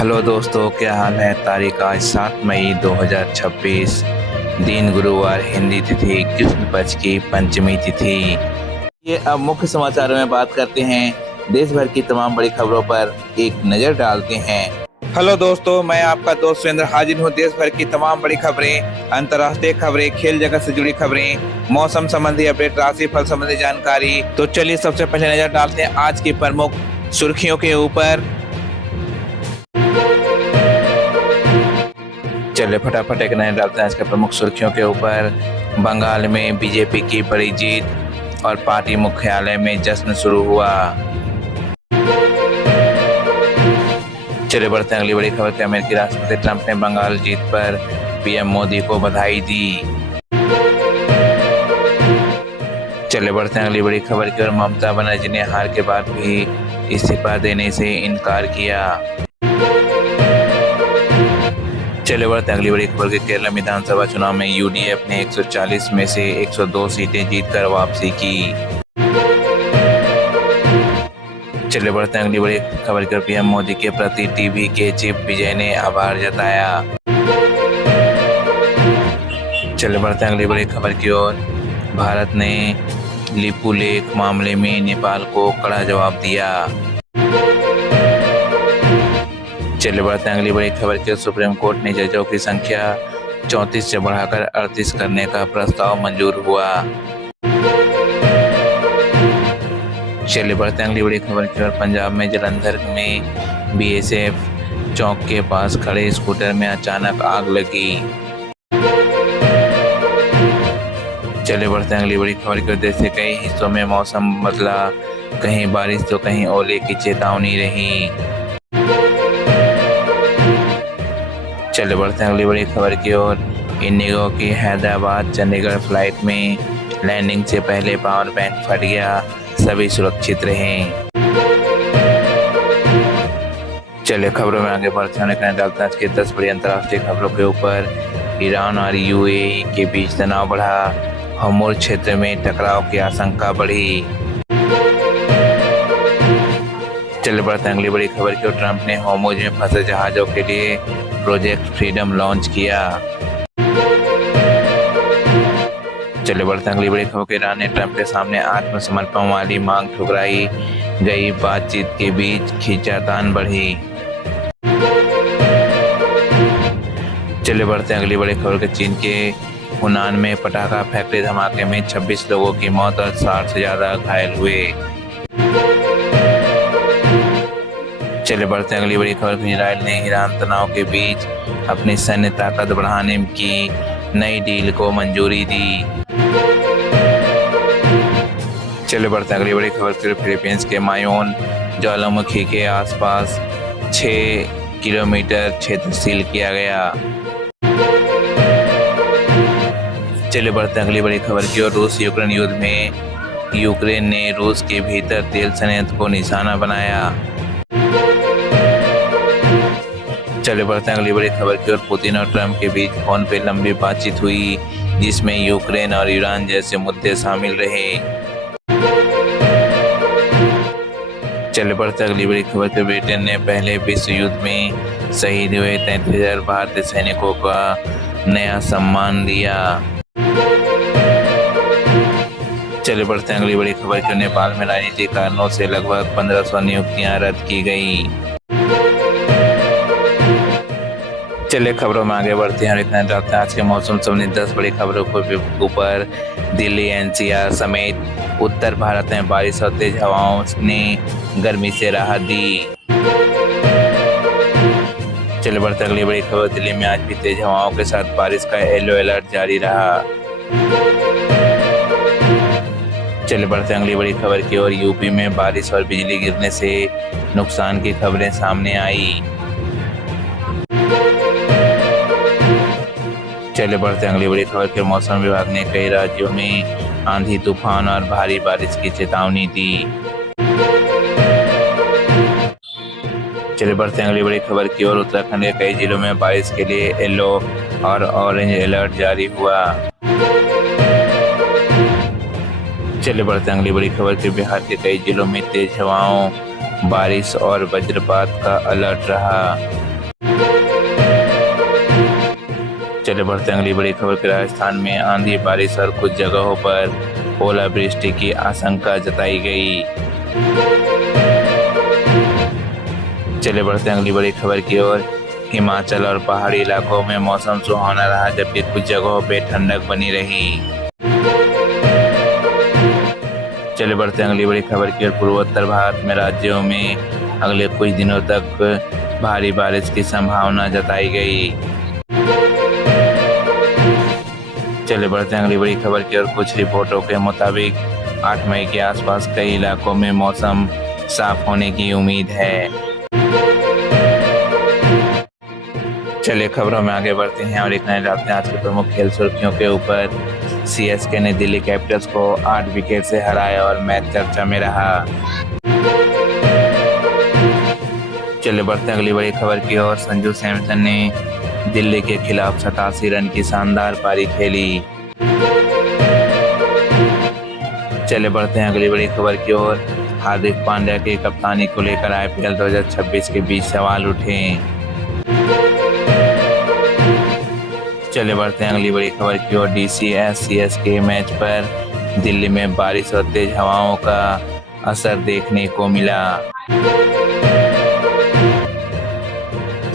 Hello दोस्तों, क्या हाल है। तारीख आज 7 मई 2026, दिन गुरुवार, हिंदी तिथि कृष्ण पक्ष की पंचमी तिथि। ये अब मुख्य समाचारों में बात करते हैं। देश भर की तमाम बड़ी खबरों पर एक नजर डालते हैं। हेलो दोस्तों, मैं आपका दोस्त सुरेंद्र हाजिर हूँ। देश भर की तमाम बड़ी खबरें, अंतर्राष्ट्रीय खबरें, खेल जगत से जुड़ी खबरें, मौसम संबंधी अपडेट, राशि फल संबंधी जानकारी। तो चलिए सबसे पहले नजर डालते हैं आज की प्रमुख सुर्खियों के ऊपर। चलिए फटाफट एक नजर डालते हैं आज के प्रमुख सुर्खियों के ऊपर। बंगाल में बीजेपी की बड़ी जीत और पार्टी मुख्यालय में जश्न शुरू हुआ। चलिए बढ़ते हैं अगली बड़ी खबर के। अमेरिकी राष्ट्रपति ट्रंप ने बंगाल जीत पर पीएम मोदी को बधाई दी। चलिए बढ़ते हैं अगली बड़ी खबर की ओर। ममता बनर्जी ने हार के बाद भी इस्तीफा देने से इनकार किया। चलिए बढ़ते हैं अगली बड़ी खबर की। केरल विधानसभा चुनाव में यूडीएफ ने 140 में से 102 सीटें जीतकर वापसी की। चलिए बढ़ते हैं अगली बड़ी खबर की। पीएम मोदी के प्रति टीवी के चीफ विजय ने आभार जताया। चलिए बढ़ते हैं अगली बड़ी खबर की ओर। भारत ने लिपुलेख मामले में नेपाल को कड़ा जवाब दिया। चलिए बढ़ते हैं अगली बड़ी खबर की। सुप्रीम कोर्ट ने जजों की संख्या 34 से बढ़ाकर 38 करने का प्रस्ताव मंजूर हुआ। चलिए बढ़ते हैं अगली बड़ी खबर की ओर। पंजाब में जलंधर में बीएसएफ चौक के पास खड़े स्कूटर में अचानक आग लगी। चलिए बढ़ते हैं अगली बड़ी खबर की ओर। देश के कई हिस्सों में मौसम बदला, कहीं बारिश तो कहीं ओले की चेतावनी रही। चलिए बढ़ते हैं अगली बड़ी खबर की ओर। इंडिगो की हैदराबाद चंडीगढ़ फ्लाइट में लैंडिंग से पहले पावर बैंक फट गया, सभी सुरक्षित रहें। चलिए खबरों में आगे बढ़ते हैं। डालते हैं आज की 10 बड़ी अंतर्राष्ट्रीय खबरों के ऊपर। ईरान और यूएई के बीच तनाव बढ़ा, होर्मुज़ क्षेत्र में टकराव की आशंका बढ़ी। चलिए बढ़ते हैं अगली बड़ी खबर की ओर। ट्रंप ने होर्मुज़ में फंसे जहाजों के लिए प्रोजेक्ट फ्रीडम लॉन्च किया। चलिए बढ़ते हैं अगली बड़ी खबर। ईरान ने ट्रंप के सामने आत्मसमर्पण वाली मांग ठुकराई गई, बातचीत के बीच खींचातान बढ़ी। चलिए बढ़ते हैं अगली बड़ी खबर के। चीन के हुनान में पटाखा फैक्ट्री धमाके में 26 लोगों की मौत और 60 से ज्यादा घायल हुए। चलिए बढ़ते हैं अगली बड़ी खबर। इजराइल ने ईरान तनाव के बीच अपनी सैन्य ताकत बढ़ाने की नई डील को मंजूरी दी। चलिए बढ़ते हैं अगली बड़ी खबर। फिलीपींस के मायोन ज्वालामुखी के आसपास 6 किलोमीटर क्षेत्र सील किया गया। चलिए बढ़ते हैं अगली बड़ी खबर की ओर। रूस यूक्रेन युद्ध में यूक्रेन ने रूस के भीतर तेल संयंत्र को निशाना बनाया। चलिए बढ़ते हैं अगली बड़ी खबर की ओर। पुतिन और ट्रंप के बीच फोन पे लंबी बातचीत हुई, जिसमें यूक्रेन और ईरान जैसे मुद्दे शामिल रहे। चलिए बढ़ते हैं अगली बड़ी खबर की। ब्रिटेन ने पहले विश्व युद्ध में शहीद हुए 33,000 भारतीय सैनिकों का नया सम्मान दिया। चलिए बढ़ते हैं अगली बड़ी खबर की। नेपाल में राजनीतिक कारणों से लगभग 1500 नियुक्तियां रद्द की गई। चलिए खबरों में आगे बढ़ते हैं और इतना डालते हैं आज के मौसम संबंधी 10 बड़ी खबरों के ऊपर। दिल्ली, एनसीआर समेत उत्तर भारत में बारिश और तेज हवाओं ने गर्मी से राहत दी। चलिए बढ़ते अगली बड़ी खबर। दिल्ली में आज भी तेज हवाओं के साथ बारिश का येलो अलर्ट जारी रहा। चलिए बढ़ते अगली बड़ी खबर की ओर। यूपी में बारिश और बिजली गिरने से नुकसान की खबरें सामने आई। चलिए बढ़ते अगली बड़ी खबर के। मौसम विभाग ने कई राज्यों में आंधी तूफान और भारी बारिश की चेतावनी दी। चलिए बढ़ते अगली बड़ी खबर की ओर। उत्तराखंड के कई जिलों में बारिश के लिए येलो और ऑरेंज अलर्ट जारी हुआ। चलिए बढ़ते अगली बड़ी खबर के। बिहार के कई जिलों में तेज हवाओं बारिश और वज्रपात का अलर्ट रहा। चले बढ़ते अगली बड़ी खबर की। राजस्थान में आंधी, बारिश और कुछ जगहों पर ओलावृष्टि की आशंका जताई गई। चले बढ़ते अगली बड़ी खबर की ओर। हिमाचल और पहाड़ी इलाकों में मौसम सुहावना रहा, जबकि कुछ जगहों पे ठंडक बनी रही। चले बढ़ते अगली बड़ी खबर की ओर। पूर्वोत्तर भारत में राज्यों में अगले कुछ दिनों तक भारी बारिश की संभावना जताई गई। चले बढ़ते अगली बड़ी खबर की ओर। कुछ रिपोर्टों के मुताबिक 8 मई के आसपास कई इलाकों में मौसम साफ होने की उम्मीद है। चलिए खबरों में आगे बढ़ते हैं और एक नजर डालते हैं आज के प्रमुख खेल सुर्खियों के ऊपर। सीएसके ने दिल्ली कैपिटल्स को 8 विकेट से हराया और मैच चर्चा में रहा। चलिए बढ़ते हैं अगली बड़ी खबर की ओर। संजू सैमसन ने दिल्ली के खिलाफ 87 रन की शानदार पारी खेली। चले बढ़ते हैं अगली बड़ी खबर की ओर। हार्दिक पांड्या की कप्तानी को लेकर आईपीएल 2026 के बीच सवाल उठे। चले बढ़ते हैं अगली बड़ी खबर की ओर। DCS के मैच पर दिल्ली में बारिश और तेज हवाओं का असर देखने को मिला।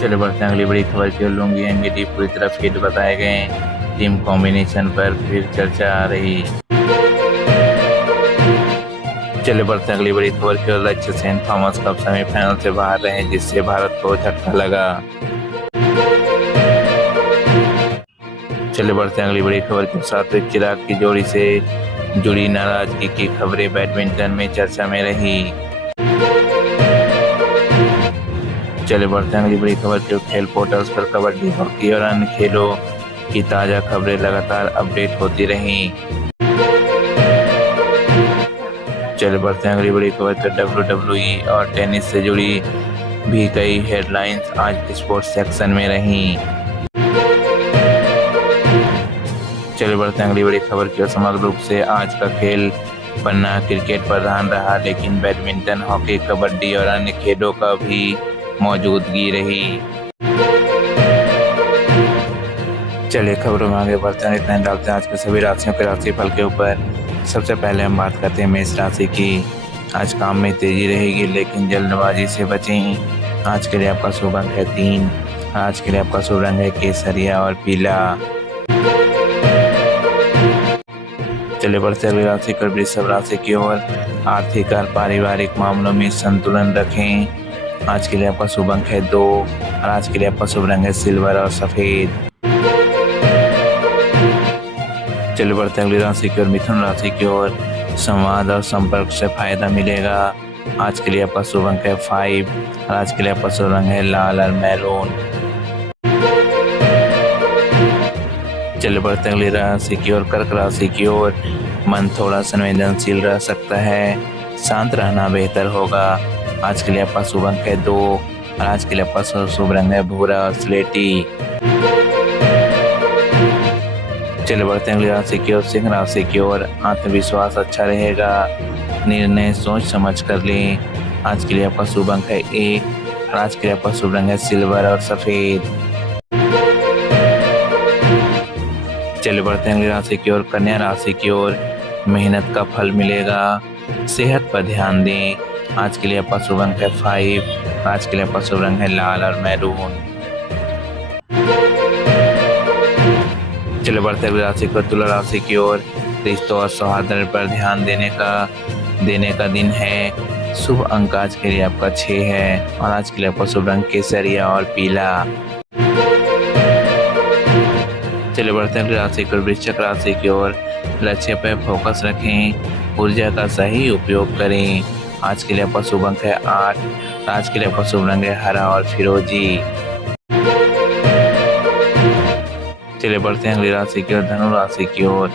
चले बढ़ते हैं अगली बड़ी खबर की ओर। लुंगी एंगेडी पूरी तरह फिट बताए गए। टीम कॉम्बिनेशन पर फिर चर्चा आ रही। चले बढ़ते हैं अगली बड़ी खबर की ओर। लक्ष्य सेन थॉमस कप सेमीफाइनल से बाहर रहे, जिससे भारत को झटका लगा। चले बढ़ते हैं अगली बड़ी खबर के साथ। चिराग की जोड़ी से जुड़ी नाराजगी की खबरें बैडमिंटन में चर्चा में रही। चले बढ़ते हैं अगली बड़ी खबर की। खेल पोर्टल्स पर कबड्डी, हॉकी और अन्य खेलों की ताजा खबरें लगातार अपडेट होती रहीं। चले बढ़ते हैं अगली बड़ी खबर की। WWE और टेनिस से जुड़ी भी कई हेडलाइंस आज स्पोर्ट्स सेक्शन में रहीं। चले बढ़ते हैं अगली बड़ी खबर की। समग्र रूप से आज का खेल पन्ना क्रिकेट प्रधान रहा, लेकिन बैडमिंटन, हॉकी, कबड्डी और अन्य खेलों का भी मौजूदगी रही। चलिए खबरों में आगे बढ़ते हैं। इतना डालते हैं आज के सभी राशियों के राशिफल के ऊपर। सबसे पहले हम बात करते हैं मेष राशि की। आज काम में तेजी रहेगी, लेकिन जल्दबाजी से बचें। आज के लिए आपका शुभ अंक है 3। आज के लिए आपका शुभ रंग है केसरिया और पीला। चलिए बढ़ते अगली राशि कर वृषभ राशि की ओर। आर्थिक और पारिवारिक मामलों में संतुलन रखें। आज के लिए आपका शुभ अंक है 2 और आज के लिए आपका शुभ रंग है सिल्वर और सफेद। चलिए बढ़ते अगली राशि की ओर मिथुन राशि की ओर। संवाद और संपर्क से फायदा मिलेगा। आज के लिए आपका शुभ अंक है 5 और आज के लिए आपका शुभ रंग है लाल और मैरून। चलिए बढ़ते अगली राशि की ओर कर्क राशि की ओर। मन थोड़ा संवेदनशील रह सकता है, शांत रहना बेहतर होगा। आज के लिए आपका शुभ अंक है 2 और आज के लिए आपका शुभ रंग है भूरा और स्लेटी। चलिए बढ़ते हैं अगली राशि की ओर सिंह राशि की ओर। आत्मविश्वास अच्छा रहेगा, निर्णय सोच समझ कर लें। आज के लिए आपका शुभ अंक है 1 और आज के लिए आपका शुभ रंग है सिल्वर और सफेद। चलिए बढ़ते हैं अगली राशि की ओर कन्या राशि की ओर। मेहनत का फल मिलेगा, सेहत पर ध्यान दें। आज के लिए आपका शुभ अंक है 5। आज के लिए आपका शुभ रंग है लाल और मैरून। चलिए बढ़ते अगली राशि को तुला राशि की ओर। रिश्तों और सौहार्द पर ध्यान देने का दिन है। शुभ अंक आज के लिए आपका 6 है और आज के लिए आपका शुभ रंग केसरिया और पीला। चलिए बढ़ते अगली राशि को वृश्चिक राशि की ओर। लक्ष्य पर फोकस रखें, ऊर्जा का सही उपयोग करें। आज के लिए आपका शुभ अंक है 8। आज के लिए आपका शुभ रंग है हरा और फिरोजी। चलिए बढ़ते हैं अगली राशि की ओर धनु राशि की ओर।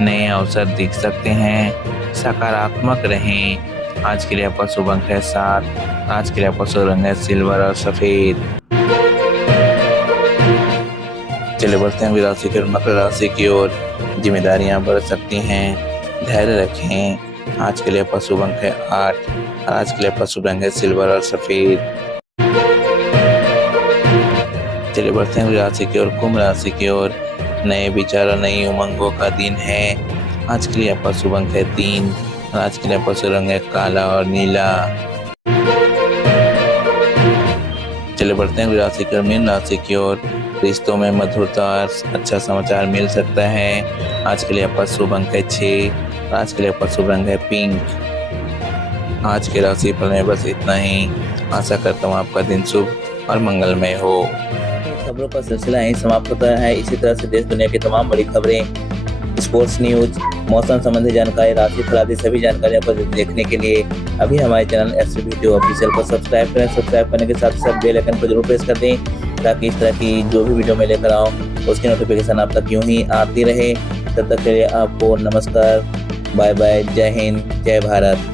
नए अवसर दिख सकते हैं, सकारात्मक रहें। आज के लिए आपका शुभ अंक है 7। आज के लिए आपका शुभ रंग है सिल्वर और सफेद। चलिए बढ़ते हैं अगली राशि की ओर मकर राशि की ओर। जिम्मेदारियां बढ़ सकती हैं, धैर्य रखें। आज के लिए आपका शुभ अंक है 8। आज के लिए आपका शुभ रंग है सिल्वर और सफेद। चलिए बढ़ते हैं राशि की ओर, कुंभ राशि की ओर। नए विचार और नई उमंगों का दिन है। आज के लिए आपका शुभ अंक है 3। आज के लिए आपका शुभ रंग है काला और नीला। चलिए बढ़ते हैं राशि की ओर, मीन राशि की ओर। रिश्तों में मधुरता और अच्छा समाचार मिल सकता है। आज के लिए आपका शुभ अंक है 6। आज के लिए आपका शुभ रंग है पिंक। आज के राशि फल में बस इतना ही। आशा करता हूँ आपका दिन शुभ और मंगलमय हो। खबरों का सिलसिला यहीं समाप्त होता है। इसी तरह से देश दुनिया की तमाम बड़ी खबरें, स्पोर्ट्स न्यूज, मौसम संबंधी जानकारी, राशि फल आदि सभी जानकारियों को देखने के लिए अभी हमारे चैनल एसवी वीडियो ऑफिशियल को सब्सक्राइब करें। सब्सक्राइब करने के साथ साथ बेल आइकन को जरूर प्रेस कर दें, ताकि इस तरह की जो भी वीडियो मैं लेकर आऊँ उसकी नोटिफिकेशन आप तक यूं ही आती रहे। तब तक के लिए आपको नमस्कार, बाय बाय, जय हिंद, जय भारत।